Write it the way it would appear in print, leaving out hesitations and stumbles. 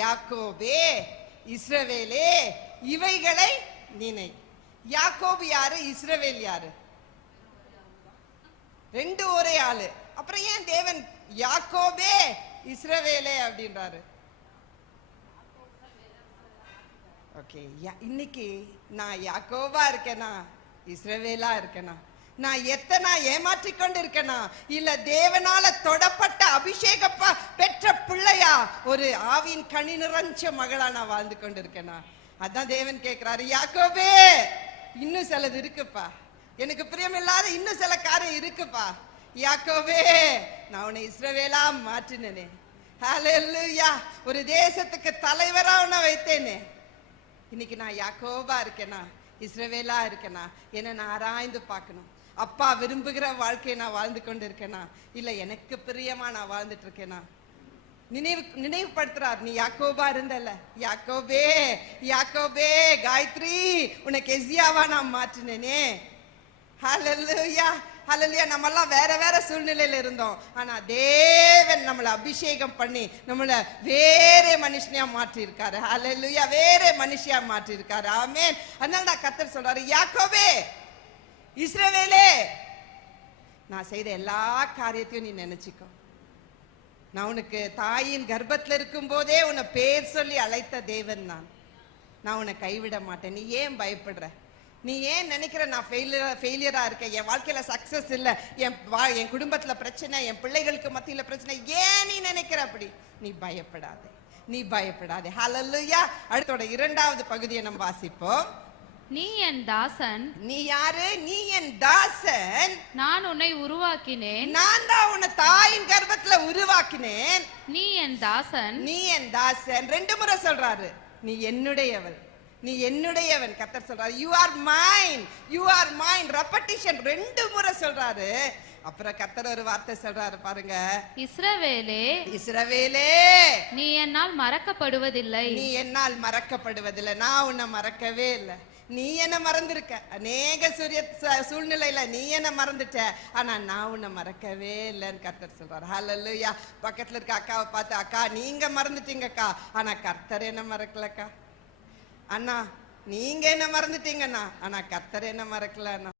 யாக்கோபே, இஸ்ரவேலே, இவைகளை நினை. யாக்கோபு யாரு, இஸ்ரவேல் யாரு? ரெண்டு ஒரே ஆளு. அப்புறம் ஏன் தேவன் யாக்கோபே இஸ்ரவேலே அப்படின்றாரு? ஓகே, இன்னைக்கு நான் யாக்கோபா இருக்கேனா, இஸ்ரவேலா இருக்கேனா? நான் எத்தனை ஏமாற்றிக்கொண்டு இருக்கேனா, இல்ல தேவனால தொடப்பட்ட அபிஷேக பெற்ற பிள்ளையா, ஒரு ஆவின் கனி நிறைஞ்ச மகளா நான் வாழ்ந்து கொண்டு இருக்கேனா? அதான் தேவன் கேட்கிறாரு, யாக்கோபே இன்னும் சிலது இருக்குப்பா, எனக்கு பிரியமில்லாத இன்னும் சில காரியம் இருக்குப்பா. யாக்கோபே, நான் உன்னை இஸ்ரவேலா மாற்றினேனே. ஹல்லேலூயா. ஒரு தேசத்துக்கு தலைவரா உன்னை வைத்தேனே. இன்னைக்கு நான் யாக்கோபா இருக்கேனா, இஸ்ரவேலா இருக்கேனா? என்ன நான் ஆராய்ந்து பார்க்கணும். அப்பா விரும்புகிற வாழ்க்கையை நான் வாழ்ந்து கொண்டு இருக்கேனா, இல்ல எனக்கு பிரியமா நான் வாழ்ந்துட்டு இருக்கேனா? நினைவுபடுத்துறார், நீ யாக்கோபா இருந்தல, யாக்கோபே, யாக்கோபே, காயத்ரி, உனக்கு எஸ்யாவா நான் மாற்றினேனே. ஹல்லேலூயா, ஹல்லேலூயா. நம்ம எல்லாம் வேற வேற சூழ்நிலையில இருந்தோம், ஆனா தேவன் நம்மளை அபிஷேகம் பண்ணி நம்மள வேற மனுஷனையா மாற்றி இருக்காரு. ஹல்லேலூயா, வேற மனுஷியா மாற்றி இருக்காரு. ஆமென். அதனால நான் கர்த்தர் சொல்றாரு, யாக்கோபே, இஸ்ரவேலே, நான் செய்த எல்லா காரியத்தையும் நீ நினைச்சுக்கோ. நான் உனக்கு தாயின் கர்ப்பத்துல இருக்கும் போதே உன்னை பேர் சொல்லி அழைத்த தேவன் நான் உன்னை கைவிட மாட்டேன். நீ ஏன் பயப்படுற? நீ ஏன் நினைக்கிற நான் ஃபெயிலியரா இருக்கேன், என் வாழ்க்கையில சக்சஸ் இல்லை, என் குடும்பத்துல பிரச்சனை, என் பிள்ளைகளுக்கு மத்தியில பிரச்சனை, ஏன் நீ நினைக்கிற அப்படி? நீ பயப்படாதே, நீ பயப்படாதே. ஹல்லேலூயா. அடுத்தோட இரண்டாவது பகுதியை நம்ம வாசிப்போம். நீ என் தாசன். நீ யாரு? நீ என் தாசன். நான் உன்னை உருவாக்கினேன். நான் தான் உன்னை தாயின் கர்ப்பத்துல உருவாக்கினேன். நீ என் தாசன். நீ என் தாசன். ரெண்டு முறை சொல்றாரு, நீ என்னுடையவள், நீ என்னுடையவன். கர்த்தர் சொல்றாரு, you are mine, you are mine. Repetition ரெண்டு முறை சொல்றாரு. அப்புறம் கர்த்தர் ஒரு வார்த்தை சொல்றாரு பாருங்க, இஸ்ரவேலே, இஸ்ரவேலே, நீ என்னால் மறக்கப்படுவதில்லை. நீ என்னால் மறக்கப்படுவதில்லை. நான் உன்னை மறக்கவே இல்லை. நீ என்ன மறந்துருக்க, அநேக சூழ்நிலையில நீ என்ன மறந்துட்ட, ஆனா நான் உன்னை மறக்கவே இல்லைன்னு கர்த்தர் சொல்றாரு. ஹல்லேலூயா. பக்கத்துல இருக்க அக்காவை பார்த்து, அக்கா நீங்க மறந்துட்டீங்கக்கா, ஆனா கர்த்தர் என்ன மறக்கலக்கா. அண்ணா நீங்க என்ன மறந்துட்டீங்கண்ணா, ஆனா கர்த்தர் என்ன மறக்கல.